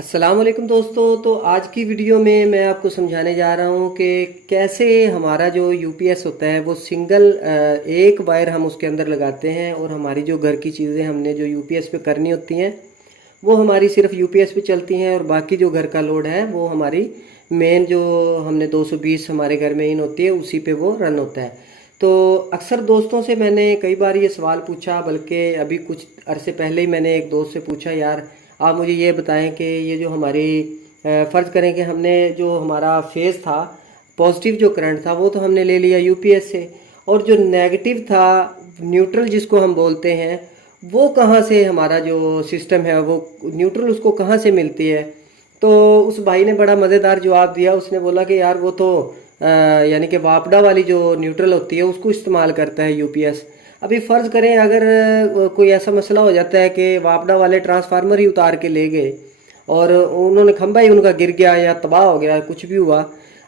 अस्सलाम वालेकुम दोस्तों। तो आज की वीडियो में मैं आपको समझाने जा रहा हूँ कि कैसे हमारा जो यूपीएस होता है वो सिंगल एक वायर हम उसके अंदर लगाते हैं और हमारी जो घर की चीज़ें हमने जो यूपीएस पे करनी होती हैं वो हमारी सिर्फ यूपीएस पे चलती हैं और बाकी जो घर का लोड है वो हमारी मेन जो हमने 220 हमारे घर में इन होती है उसी पे वो रन होता है। तो अक्सर दोस्तों से मैंने कई बार ये सवाल पूछा, बल्कि अभी कुछ अरसे पहले ही मैंने एक दोस्त से पूछा, यार आप मुझे ये बताएं कि ये जो हमारी फ़र्ज़ करें कि हमने जो हमारा फेज़ था, पॉजिटिव जो करंट था वो तो हमने ले लिया यूपीएस से, और जो नेगेटिव था, न्यूट्रल जिसको हम बोलते हैं, वो कहाँ से हमारा जो सिस्टम है वो न्यूट्रल उसको कहाँ से मिलती है। तो उस भाई ने बड़ा मज़ेदार जवाब दिया। उसने बोला कि यार वो तो यानी कि वापडा वाली जो न्यूट्रल होती है उसको इस्तेमाल करता है यूपीएस। अभी फ़र्ज़ करें अगर कोई ऐसा मसला हो जाता है कि वापडा वाले ट्रांसफार्मर ही उतार के ले गए और उन्होंने खंभा ही उनका गिर गया या तबाह हो गया, कुछ भी हुआ,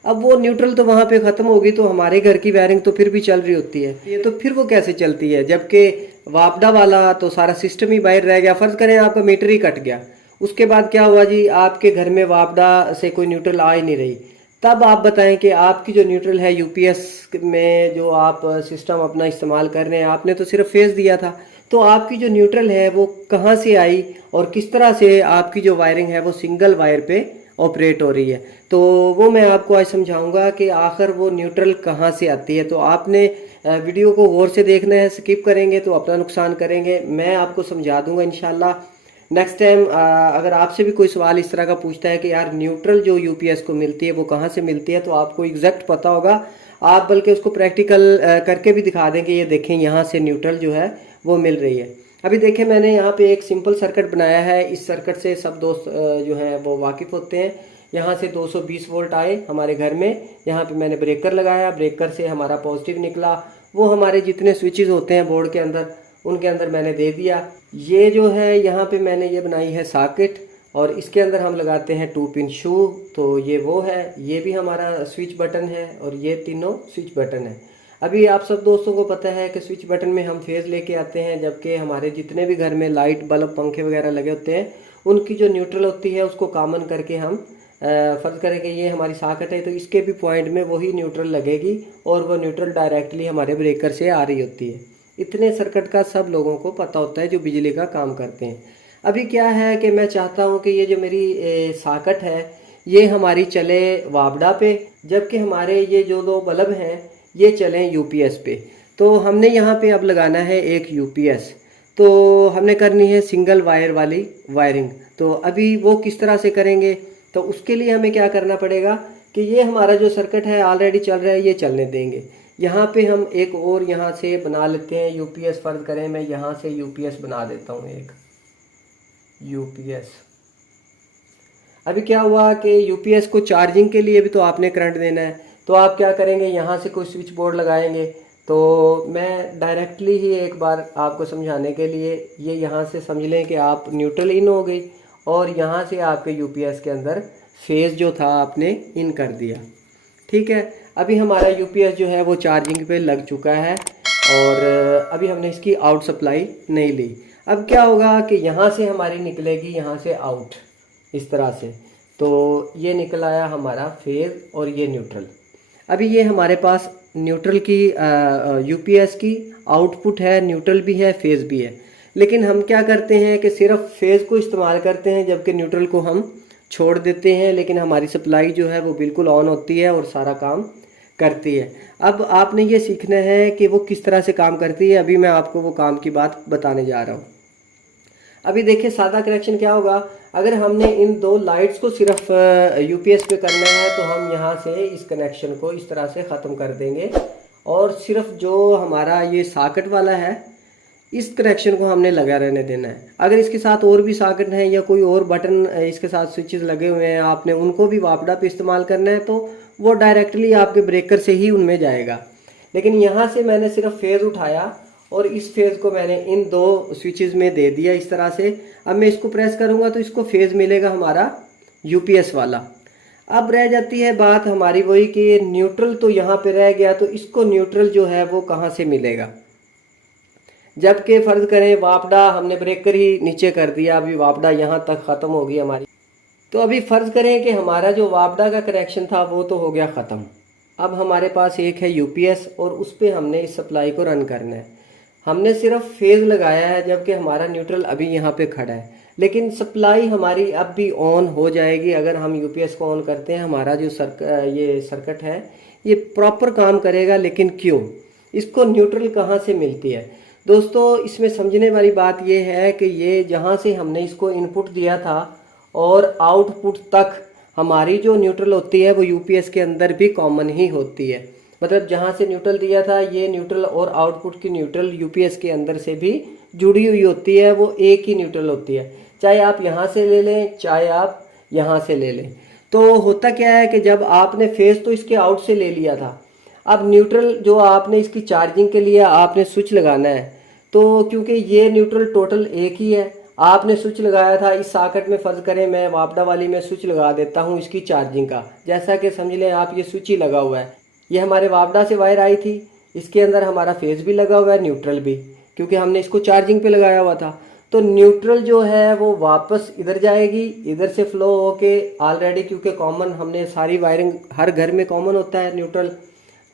अब वो न्यूट्रल तो वहाँ पे ख़त्म होगी, तो हमारे घर की वायरिंग तो फिर भी चल रही होती है। ये तो फिर वो कैसे चलती है जबकि वापडा वाला तो सारा सिस्टम ही बाहर रह गया। फ़र्ज़ करें आपका मीटर ही कट गया, उसके बाद क्या हुआ जी, आपके घर में वापडा से कोई न्यूट्रल आ ही नहीं रही। तब आप बताएं कि आपकी जो न्यूट्रल है यूपीएस में जो आप सिस्टम अपना इस्तेमाल कर रहे हैं, आपने तो सिर्फ फेज़ दिया था, तो आपकी जो न्यूट्रल है वो कहाँ से आई और किस तरह से आपकी जो वायरिंग है वो सिंगल वायर पे ऑपरेट हो रही है। तो वो मैं आपको आज समझाऊंगा कि आखिर वो न्यूट्रल कहाँ से आती है। तो आपने वीडियो को गौर से देखना है, स्किप करेंगे तो अपना नुकसान करेंगे। मैं आपको समझा दूंगा इंशाल्लाह। नेक्स्ट टाइम अगर आपसे भी कोई सवाल इस तरह का पूछता है कि यार न्यूट्रल जो यूपीएस को मिलती है वो कहाँ से मिलती है, तो आपको एग्जैक्ट पता होगा, आप बल्कि उसको प्रैक्टिकल करके भी दिखा दें कि ये देखें यहाँ से न्यूट्रल जो है वो मिल रही है। अभी देखें मैंने यहाँ पे एक सिंपल सर्किट बनाया है। इस सर्किट से सब दोस्त जो हैं वो वाकिफ़ होते हैं। यहाँ से 220 वोल्ट आए हमारे घर में, यहाँ पे मैंने ब्रेकर लगाया, ब्रेकर से हमारा पॉजिटिव निकला, वो हमारे जितने स्विचेस होते हैं बोर्ड के अंदर उनके अंदर मैंने दे दिया। ये जो है यहाँ पे मैंने ये बनाई है सॉकेट और इसके अंदर हम लगाते हैं 2 पिन शू। तो ये वो है, ये भी हमारा स्विच बटन है और ये तीनों स्विच बटन है। अभी आप सब दोस्तों को पता है कि स्विच बटन में हम फेज़ लेके आते हैं, जबकि हमारे जितने भी घर में लाइट बल्ब पंखे वगैरह लगे होते हैं उनकी जो न्यूट्रल होती है उसको कॉमन करके हम फ़र्ज़ करें कि ये हमारी सॉकेट है तो इसके भी पॉइंट में वही न्यूट्रल लगेगी और वो न्यूट्रल डायरेक्टली हमारे ब्रेकर से आ रही होती है। इतने सर्किट का सब लोगों को पता होता है जो बिजली का काम करते हैं। अभी क्या है कि मैं चाहता हूँ कि ये जो मेरी सॉकेट है ये हमारी चले वापडा पे, जबकि हमारे ये जो दो बल्ब हैं ये चलें यूपीएस पे। तो हमने यहाँ पे अब लगाना है एक यूपीएस, तो हमने करनी है सिंगल वायर वाली वायरिंग। तो अभी वो किस तरह से करेंगे, तो उसके लिए हमें क्या करना पड़ेगा कि ये हमारा जो सर्किट है ऑलरेडी चल रहा है, ये चलने देंगे। यहाँ पे हम एक और यहाँ से बना लेते हैं यूपीएस। फ़र्ज़ करें मैं यहाँ से यूपीएस बना देता हूँ एक यूपीएस। अभी क्या हुआ कि यूपीएस को चार्जिंग के लिए भी तो आपने करंट देना है, तो आप क्या करेंगे, यहाँ से कोई स्विच बोर्ड लगाएंगे। तो मैं डायरेक्टली ही एक बार आपको समझाने के लिए ये यहाँ से समझ लें कि आप न्यूट्रल इन हो गई और यहाँ से आपके यूपीएस के अंदर फेज़ जो था आपने इन कर दिया। ठीक है, अभी हमारा यूपीएस जो है वो चार्जिंग पे लग चुका है और अभी हमने इसकी आउट सप्लाई नहीं ली। अब क्या होगा कि यहाँ से हमारी निकलेगी यहाँ से आउट इस तरह से। तो ये निकल आया हमारा फेज़ और ये न्यूट्रल। अभी ये हमारे पास न्यूट्रल की यूपीएस की आउटपुट है, न्यूट्रल भी है, फेज़ भी है। लेकिन हम क्या करते हैं कि सिर्फ फेज़ को इस्तेमाल करते हैं जबकि न्यूट्रल को हम छोड़ देते हैं, लेकिन हमारी सप्लाई जो है वो बिल्कुल ऑन होती है और सारा काम करती है। अब आपने ये सीखना है कि वो किस तरह से काम करती है। अभी मैं आपको वो काम की बात बताने जा रहा हूँ। अभी देखिए सादा कनेक्शन क्या होगा, अगर हमने इन दो लाइट्स को सिर्फ यूपीएस पे करना है तो हम यहाँ से इस कनेक्शन को इस तरह से ख़त्म कर देंगे और सिर्फ जो हमारा ये सॉकेट वाला है इस कनेक्शन को हमने लगा रहने देना है। अगर इसके साथ और भी सॉकेट हैं या कोई और बटन इसके साथ स्विचेस लगे हुए हैं, आपने उनको भी वापडा पे इस्तेमाल करना है तो वो डायरेक्टली आपके ब्रेकर से ही उनमें जाएगा। लेकिन यहाँ से मैंने सिर्फ फेज़ उठाया और इस फेज़ को मैंने इन दो स्विचेस में दे दिया इस तरह से। अब मैं इसको प्रेस करूँगा तो इसको फेज़ मिलेगा हमारा यूपीएस वाला। अब रह जाती है बात हमारी वही कि न्यूट्रल तो यहाँ पे रह गया, तो इसको न्यूट्रल जो है वो कहाँ से मिलेगा, जबकि फ़र्ज़ करें वापडा हमने ब्रेकर ही नीचे कर दिया, अभी वापडा यहाँ तक ख़त्म होगी हमारी। तो अभी फ़र्ज़ करें कि हमारा जो वापडा का कनेक्शन था वो तो हो गया ख़त्म। अब हमारे पास एक है यूपीएस और उस पर हमने इस सप्लाई को रन करना है। हमने सिर्फ फेज़ लगाया है जबकि हमारा न्यूट्रल अभी यहाँ पे खड़ा है, लेकिन सप्लाई हमारी अब भी ऑन हो जाएगी अगर हम यूपीएस को ऑन करते हैं। हमारा जो ये सर्किट है ये प्रॉपर काम करेगा। लेकिन क्यों? इसको न्यूट्रल कहाँ से मिलती है दोस्तों? इसमें समझने वाली बात ये है कि ये जहाँ से हमने इसको इनपुट दिया था और आउटपुट तक हमारी जो न्यूट्रल होती है वो यूपीएस के अंदर भी कॉमन ही होती है। मतलब जहाँ से न्यूट्रल दिया था ये न्यूट्रल और आउटपुट की न्यूट्रल यूपीएस के अंदर से भी जुड़ी हुई होती है, वो एक ही न्यूट्रल होती है, चाहे आप यहाँ से ले लें चाहे आप यहाँ से ले लें। तो होता क्या है कि जब आपने फेस तो इसके आउट से ले लिया था, अब न्यूट्रल जो आपने इसकी चार्जिंग के लिए आपने स्विच लगाना है, तो क्योंकि ये न्यूट्रल टोटल एक ही है, आपने स्विच लगाया था इस सॉकेट में। फ़र्ज़ करें मैं वापडा वाली में स्विच लगा देता हूँ इसकी चार्जिंग का, जैसा कि समझ लें आप ये स्विच ही लगा हुआ है। ये हमारे वापडा से वायर आई थी, इसके अंदर हमारा फेस भी लगा हुआ है, न्यूट्रल भी, क्योंकि हमने इसको चार्जिंग पे लगाया हुआ था। तो न्यूट्रल जो है वो वापस इधर जाएगी, इधर से फ्लो होके ऑलरेडी, क्योंकि कॉमन हमने सारी वायरिंग हर घर में कॉमन होता है न्यूट्रल,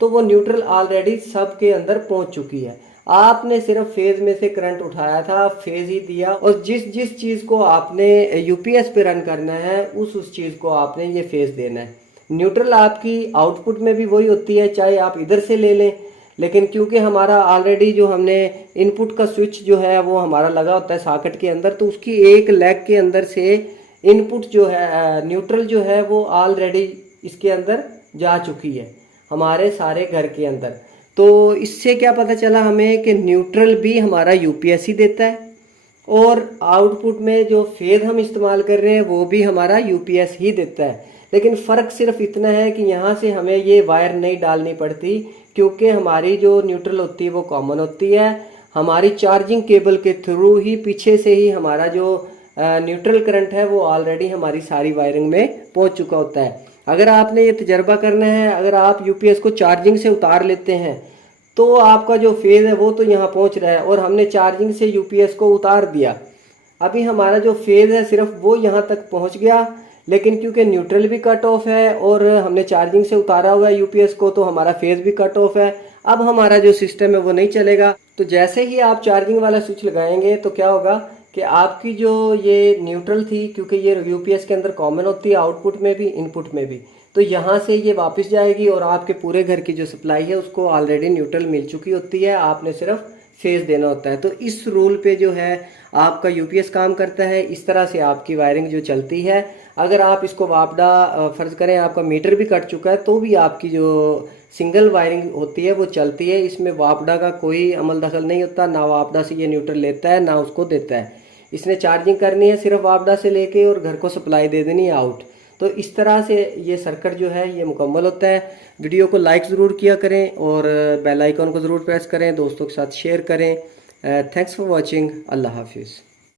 तो वो न्यूट्रल ऑलरेडी सब के अंदर पहुंच चुकी है। आपने सिर्फ फेज में से करंट उठाया था, फेज ही दिया, और जिस जिस चीज़ को आपने यूपीएस पे रन करना है उस चीज़ को आपने ये फेज देना है। न्यूट्रल आपकी आउटपुट में भी वही होती है, चाहे आप इधर से ले लें, लेकिन क्योंकि हमारा ऑलरेडी जो हमने इनपुट का स्विच जो है वो हमारा लगा होता है सॉकेट के अंदर, तो उसकी एक लेग के अंदर से इनपुट जो है न्यूट्रल जो है वो ऑलरेडी इसके अंदर जा चुकी है हमारे सारे घर के अंदर। तो इससे क्या पता चला हमें कि न्यूट्रल भी हमारा यूपीएस ही देता है और आउटपुट में जो फेज हम इस्तेमाल कर रहे हैं वो भी हमारा यूपीएस ही देता है। लेकिन फ़र्क सिर्फ इतना है कि यहाँ से हमें ये वायर नहीं डालनी पड़ती, क्योंकि हमारी जो न्यूट्रल होती है वो कॉमन होती है। हमारी चार्जिंग केबल के थ्रू ही पीछे से ही हमारा जो न्यूट्रल करंट है वो ऑलरेडी हमारी सारी वायरिंग में पहुँच चुका होता है। अगर आपने ये तजर्बा करना है, अगर आप यूपीएस को चार्जिंग से उतार लेते हैं तो आपका जो फेज है वो तो यहाँ पहुँच रहा है, और हमने चार्जिंग से यूपीएस को उतार दिया, अभी हमारा जो फेज है सिर्फ वो यहाँ तक पहुँच गया। लेकिन क्योंकि न्यूट्रल भी कट ऑफ है और हमने चार्जिंग से उतारा हुआ है यूपीएस को, तो हमारा फेज भी कट ऑफ है। अब हमारा जो सिस्टम है वो नहीं चलेगा। तो जैसे ही आप चार्जिंग वाला स्विच लगाएंगे तो क्या होगा कि आपकी जो ये न्यूट्रल थी, क्योंकि ये यूपीएस के अंदर कॉमन होती है आउटपुट में भी इनपुट में भी, तो यहाँ से ये वापस जाएगी और आपके पूरे घर की जो सप्लाई है उसको ऑलरेडी न्यूट्रल मिल चुकी होती है, आपने सिर्फ फेज देना होता है। तो इस रूल पे जो है आपका यूपीएस काम करता है, इस तरह से आपकी वायरिंग जो चलती है। अगर आप इसको वापडा फ़र्ज़ करें आपका मीटर भी कट चुका है तो भी आपकी जो सिंगल वायरिंग होती है वो चलती है, इसमें वापडा का कोई अमल दखल नहीं होता, ना वापडा से ये न्यूट्रल लेता है ना उसको देता है। इसने चार्जिंग करनी है सिर्फ वापडा से लेके और घर को सप्लाई दे देनी है आउट। तो इस तरह से ये सर्किट जो है ये मुकम्मल होता है। वीडियो को लाइक ज़रूर किया करें और बेल आइकन को ज़रूर प्रेस करें, दोस्तों के साथ शेयर करें। Thanks for watching. अल्लाह हाफिज़।